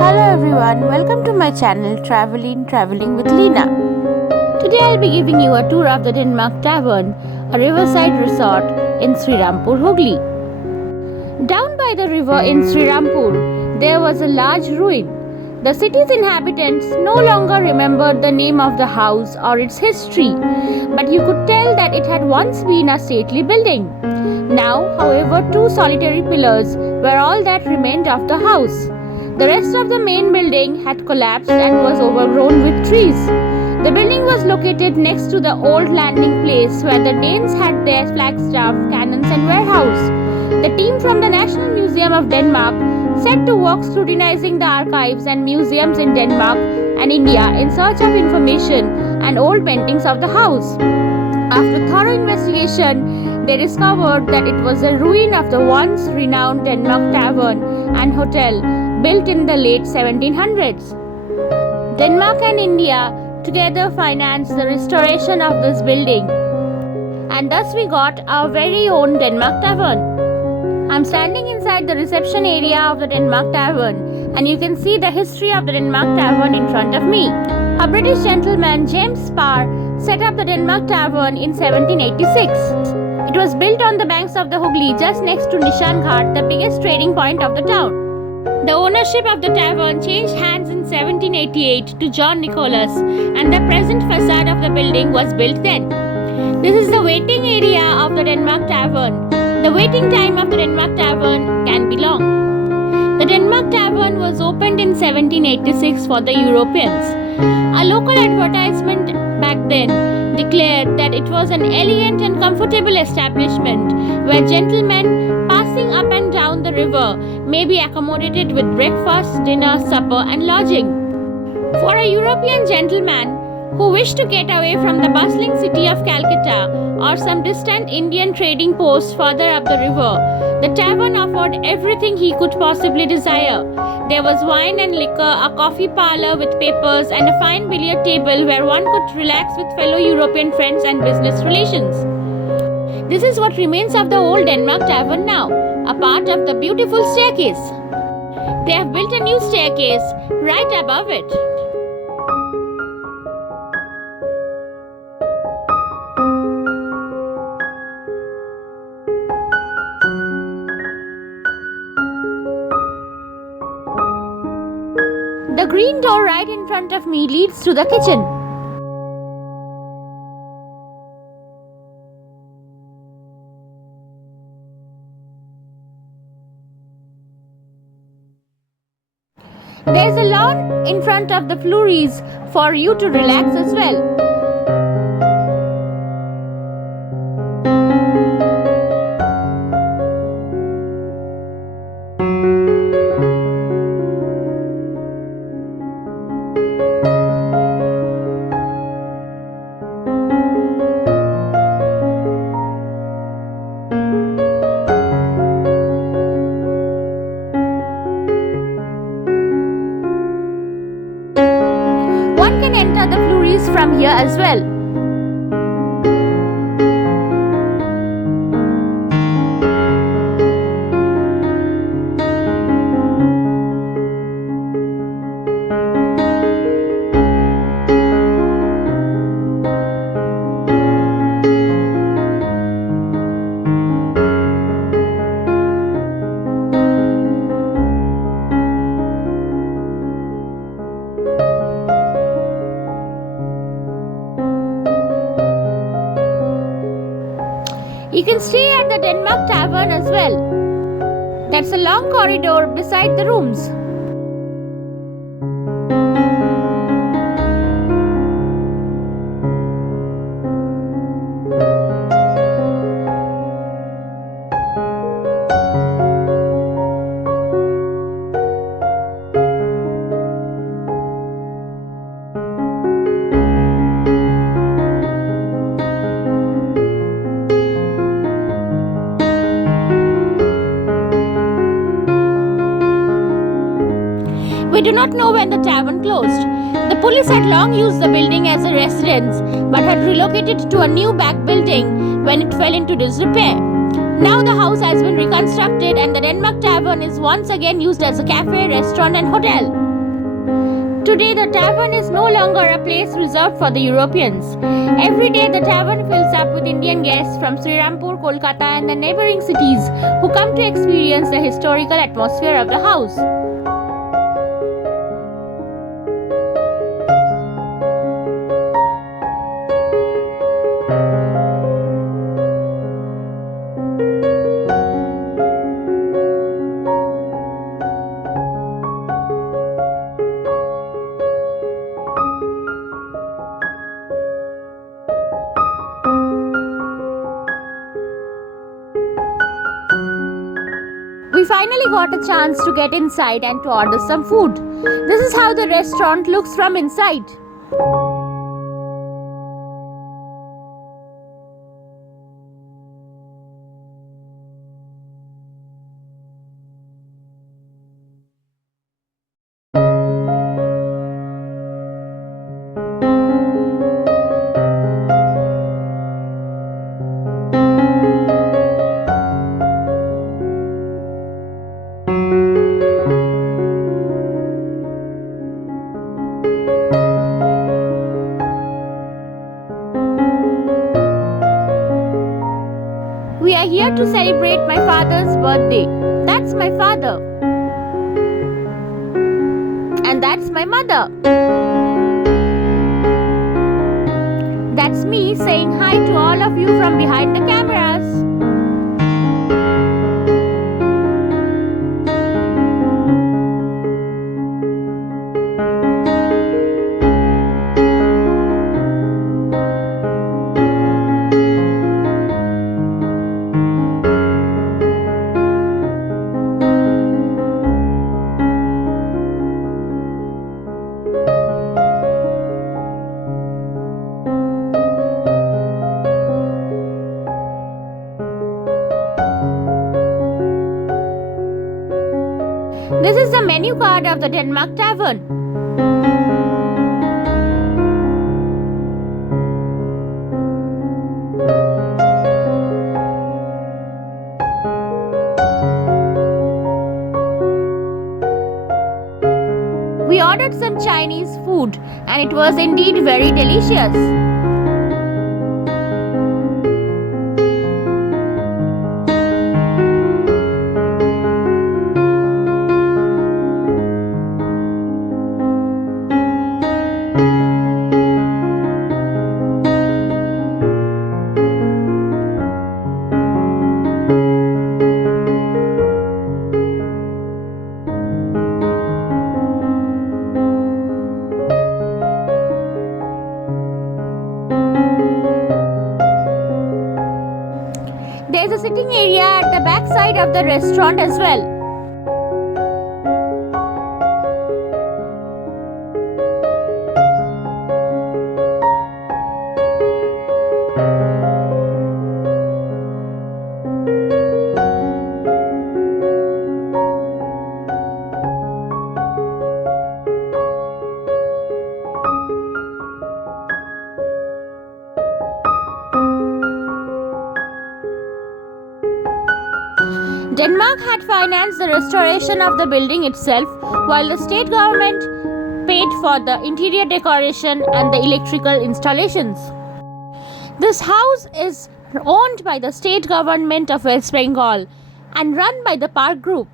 Hello everyone, welcome to my channel Traveling with Lina. Today I'll be giving you a tour of the Denmark Tavern, a riverside resort in Serampore Hooghly. Down by the river in Serampore, there was a large ruin. The city's inhabitants no longer remembered the name of the house or its history, but you could tell that it had once been a stately building. Now, however, two solitary pillars were all that remained of the house. The rest of the main building had collapsed and was overgrown with trees. The building was located next to the old landing place where the Danes had their flagstaff, cannons and warehouse. The team from the National Museum of Denmark set to work scrutinizing the archives and museums in Denmark and India in search of information and old paintings of the house. After thorough investigation, they discovered that it was a ruin of the once renowned Denmark Tavern and Hotel built in the late 1700s. Denmark and India together financed the restoration of this building, and thus we got our very own Denmark Tavern. I'm standing inside the reception area of the Denmark Tavern, and you can see the history of the Denmark Tavern in front of me. A British gentleman, James Spar, set up the Denmark Tavern in 1786. It was built on the banks of the Hooghly just next to Nishan Ghat, the biggest trading point of the town. The ownership of the tavern changed hands in 1788 to John Nicholas, and the present facade of the building was built then. This is the waiting area of the Denmark Tavern. The waiting time of the Denmark Tavern can be long. The Denmark Tavern was opened in 1786 for the Europeans. A local advertisement back then declared that it was an elegant and comfortable establishment where gentlemen passing up and down the river may be accommodated with breakfast, dinner, supper and lodging. For a European gentleman who wished to get away from the bustling city of Calcutta or some distant Indian trading post further up the river, the tavern offered everything he could possibly desire. There was wine and liquor, a coffee parlor with papers and a fine billiard table where one could relax with fellow European friends and business relations. This is what remains of the old Denmark Tavern now, a part of the beautiful staircase. They have built a new staircase right above it. The green door right in front of me leads to the kitchen. There is a lawn in front of the flurries for you to relax as well. One can enter the flurries from here as well. You can stay at the Denmark Tavern as well. That's a long corridor beside the rooms. We do not know when the tavern closed. The police had long used the building as a residence but had relocated to a new back building when it fell into disrepair. Now the house has been reconstructed and the Denmark Tavern is once again used as a cafe, restaurant and hotel. Today, the tavern is no longer a place reserved for the Europeans. Every day, the tavern fills up with Indian guests from Serampore, Kolkata, and the neighboring cities who come to experience the historical atmosphere of the house. We finally got a chance to get inside and to order some food. This is how the restaurant looks from inside. We are here to celebrate my father's birthday. That's my father. And that's my mother. That's me saying hi to all of you from behind the cameras. This is the menu card of the Denmark Tavern. We ordered some Chinese food and it was indeed very delicious. There's a sitting area at the back side of the restaurant as well. Denmark had financed the restoration of the building itself, while the state government paid for the interior decoration and the electrical installations. This house is owned by the state government of West Bengal and run by the park group.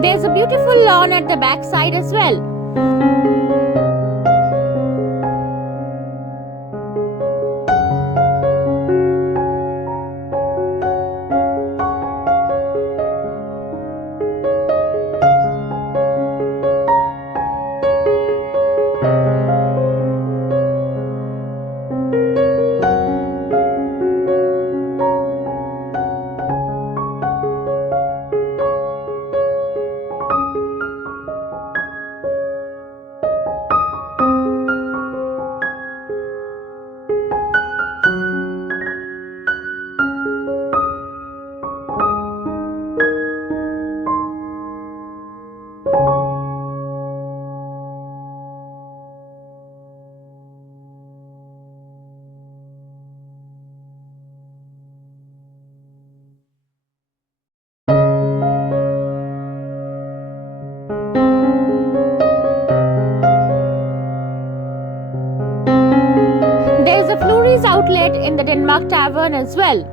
There's a beautiful lawn at the back side as well. There's a Flurries outlet in the Denmark Tavern as well.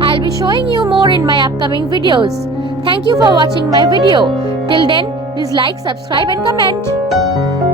I'll be showing you more in my upcoming videos. Thank you for watching my video. Till then, please like, subscribe and comment.